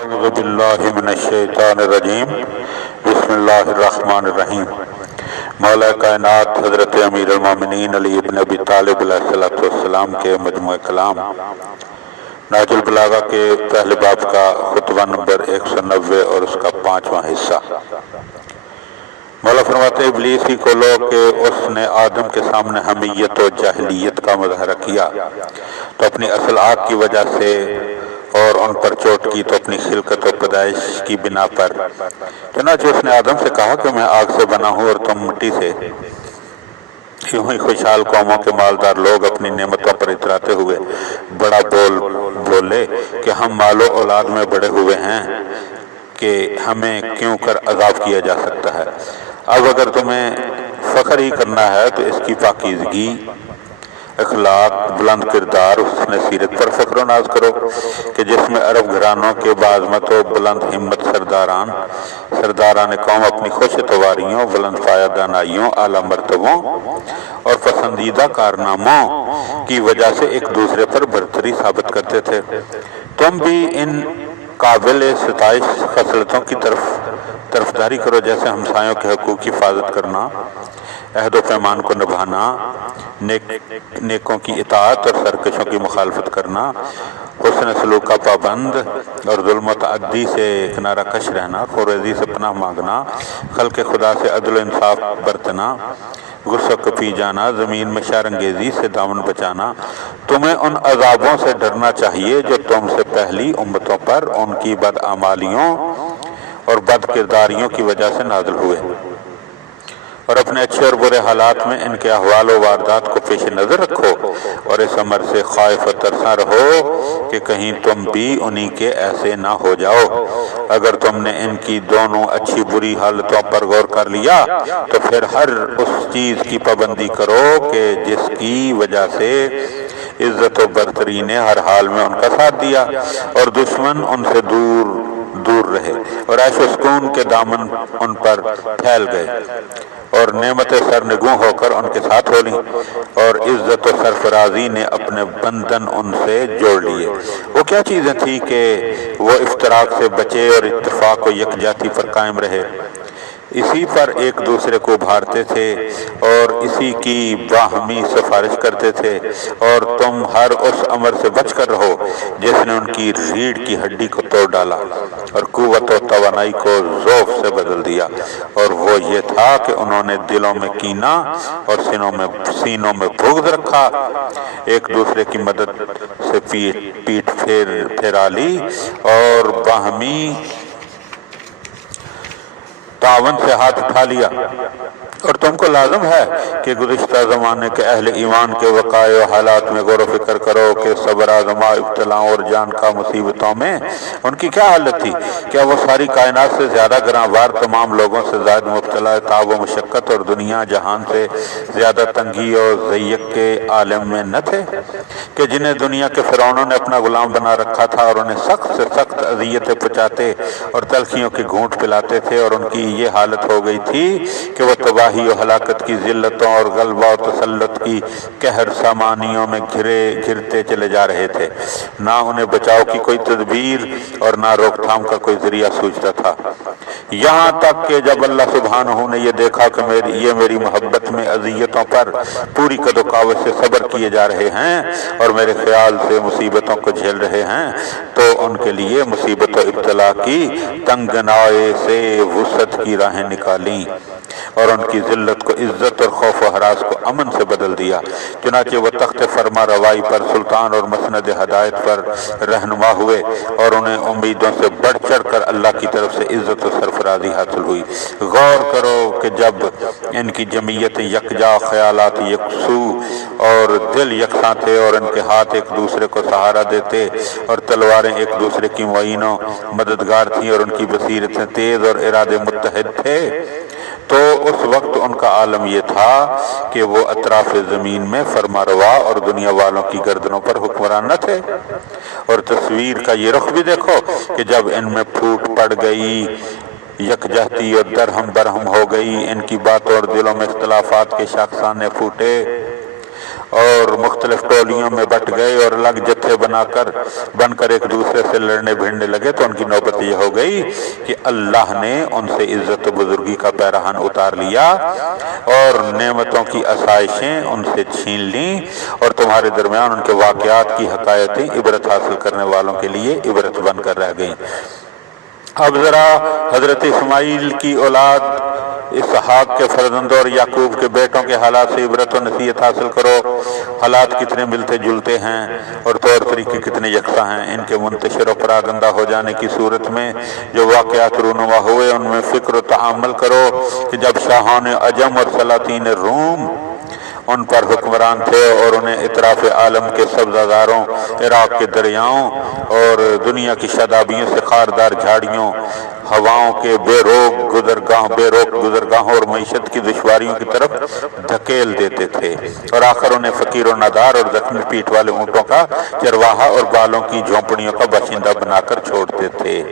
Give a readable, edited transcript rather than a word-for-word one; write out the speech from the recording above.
اعوذ باللہ من الشیطان الرجیم بسم اللہ الرحمن الرحیم۔ مولا کائنات حضرت امیر المومنین علی ابن ابی طالب علیہ السلام کے مجموعہ کلام نہج البلاغہ کے پہلے باب کا خطبہ نمبر 190 اور اس کا 5واں حصہ۔ مولا فرماتے ابلیس ہی کو لو کہ اس نے آدم کے سامنے حمیت و جاہلیت کا مظاہرہ کیا تو اپنی اصل آگ کی وجہ سے، اور ان پر چوٹ کی تو اپنی خلقت و پیدائش کی بنا پر۔ چنانچہ اس نے آدم سے کہا کہ میں آگ سے بنا ہوں اور تم مٹی سے۔ یوں ہی خوشحال قوموں کے مالدار لوگ اپنی نعمتوں پر اتراتے ہوئے بڑا بولے کہ ہم مال و اولاد میں بڑے ہوئے ہیں کہ ہمیں کیوں کر عذاب کیا جا سکتا ہے۔ اب اگر تمہیں فخر ہی کرنا ہے تو اس کی پاکیزگی، اخلاق، بلند کردار، حسن سیرت پر فخر و ناز کرو کہ جس میں عرب گھرانوں کے بعظمت و بلند ہمت سرداران قوم اپنی خوش تواریوں، بلند پایہ دانائیوں، اعلیٰ مرتبوں اور پسندیدہ کارناموں کی وجہ سے ایک دوسرے پر برتری ثابت کرتے تھے۔ تم بھی ان قابل ستائش خصلتوں کی طرفداری کرو، جیسے ہمسایوں کے حقوق کی حفاظت کرنا، عہد و پیمان کو نبھانا، نیکوں کی اطاعت اور سرکشوں کی مخالفت کرنا، حسن سلوک کا پابند اور ظلم و تعدی سے کنارہ کش رہنا، خوریزی سے پناہ مانگنا، خلق خدا سے عدل و انصاف برتنا، غصہ کو پی جانا، زمین میں شر انگیزی سے دامن بچانا۔ تمہیں ان عذابوں سے ڈرنا چاہیے جو تم سے پہلی امتوں پر ان کی بدعمالیوں اور بد کرداریوں کی وجہ سے نازل ہوئے، اور اپنے اچھے اور برے حالات میں ان کے احوال و واردات کو پیش نظر رکھو، اور اس امر سے خائف و ترساں رہو کہ کہیں تم بھی انہی کے ایسے نہ ہو جاؤ۔ اگر تم نے ان کی دونوں اچھی بری حالتوں پر غور کر لیا تو پھر ہر اس چیز کی پابندی کرو کہ جس کی وجہ سے عزت و برتری نے ہر حال میں ان کا ساتھ دیا اور دشمن ان سے دور رہے، اور عیش و سکون کے دامن ان پر پھیل گئے، اور نعمت سرنگوں ہو کر ان کے ساتھ ہو لیں، اور عزت و سرفرازی نے اپنے بندھن ان سے جوڑ لیے۔ وہ کیا چیزیں تھیں کہ وہ افتراق سے بچے اور اتفاق و یکجہتی پر قائم رہے، اسی پر ایک دوسرے کو ابھارتے تھے اور اسی کی باہمی سفارش کرتے تھے، اور تم ہر اس امر سے بچ کر رہو جس نے ان کی ریڑھ کی ہڈی کو توڑ ڈالا اور قوت و توانائی کو ضعف سے بدل دیا، اور وہ یہ تھا کہ انہوں نے دلوں میں کینہ اور سینوں میں بغض رکھا، ایک دوسرے کی مدد سے پیٹ پھیرا لی اور باہمی تعاون سے ہاتھ اٹھا لیا۔ اور تم کو لازم ہے کہ گزشتہ زمانے کے اہل ایمان کے وقائع و حالات میں غور و فکر کرو کہ صبر آزما، ابتلاؤں اور جان کا مصیبتوں میں ان کی کیا حالت تھی۔ کیا وہ ساری کائنات سے زیادہ گراں تمام لوگوں سے زائد مبتلا تعب و مشقت اور دنیا جہان سے زیادہ تنگی اور ضیق کے عالم میں نہ تھے، کہ جنہیں دنیا کے فرعونوں نے اپنا غلام بنا رکھا تھا اور انہیں سخت سے سخت اذیتیں پہنچاتے اور تلخیوں کی گھونٹ پلاتے تھے، اور ان کی یہ حالت ہو گئی تھی کہ وہ تباہی و ہلاکت کی ذلتوں اور غلبہ و تسلط کی قہر سامانیوں میں گھرتے چلے جا رہے تھے۔ نہ انہیں بچاؤ کی کوئی تدبیر اور نہ روک تھام کا کوئی ذریعہ سوچتا تھا، یہاں تک کہ جب اللہ سبحانہ نے یہ دیکھا کہ یہ میری محبت میں اذیتوں پر پوری قد و قوت سے صبر کیے جا رہے ہیں اور میرے خیال سے مصیبتوں کو جھیل رہے ہیں، تو ان کے لیے مصیبت و ابتلا کی تنگنائے سے وسعت کی راہیں نکالیں اور ان کی ذلت کو عزت اور خوف و ہراس کو امن سے بدل دیا۔ چنانچہ وہ تخت فرما روائی پر سلطان اور مسند ہدایت پر رہنما ہوئے، اور انہیں امیدوں سے بڑھ چڑھ کر اللہ کی طرف سے عزت و سرفرازی حاصل ہوئی۔ غور کرو کہ جب ان کی جمعیت یکجا، خیالات یکسو اور دل یکساں تھے، اور ان کے ہاتھ ایک دوسرے کو سہارا دیتے اور تلواریں ایک دوسرے کی معین و مددگار تھیں، اور ان کی بصیرتیں تیز اور ارادے متحد تھے، تو اس وقت ان کا عالم یہ تھا کہ وہ اطراف زمین میں فرما روا اور دنیا والوں کی گردنوں پر حکمران نہ تھے۔ اور تصویر کا یہ رخ بھی دیکھو کہ جب ان میں پھوٹ پڑ گئی، یکجہتی اور درہم برہم ہو گئی، ان کی باتوں اور دلوں میں اختلافات کے شاخسانے پھوٹے، اور مختلف ٹولیوں میں بٹ گئے اور الگ جتھے بن کر ایک دوسرے سے لڑنے بھیڑنے لگے، تو ان کی نوبت یہ ہو گئی کہ اللہ نے ان سے عزت و بزرگی کا پیراہن اتار لیا اور نعمتوں کی آسائشیں ان سے چھین لیں، اور تمہارے درمیان ان کے واقعات کی حکایتیں عبرت حاصل کرنے والوں کے لیے عبرت بن کر رہ گئیں۔ اب ذرا حضرت اسماعیل کی اولاد اسحاق کے فرزندوں اور یعقوب کے بیٹوں کے حالات سے عبرت و نصیحت حاصل کرو۔ حالات کتنے ملتے جلتے ہیں اور طور طریقے کتنے یکساں ہیں۔ ان کے منتشر و پراگندہ ہو جانے کی صورت میں جو واقعات رونما ہوئے ان میں فکر و تعامل کرو کہ جب شاہان عجم اور سلاطین روم ان پر حکمران تھے اور انہیں اطراف عالم کے سبزاداروں، عراق کے دریاؤں اور دنیا کی شادابیوں سے خاردار جھاڑیوں، ہواؤں کے بے روک گزرگاہوں اور معیشت کی دشواریوں کی طرف دھکیل دیتے تھے، اور آخر انہیں فقیر و نادار اور زخمی پیٹھ والے اونٹوں کا چرواہا اور بالوں کی جھونپڑیوں کا باشندہ بنا کر چھوڑتے تھے۔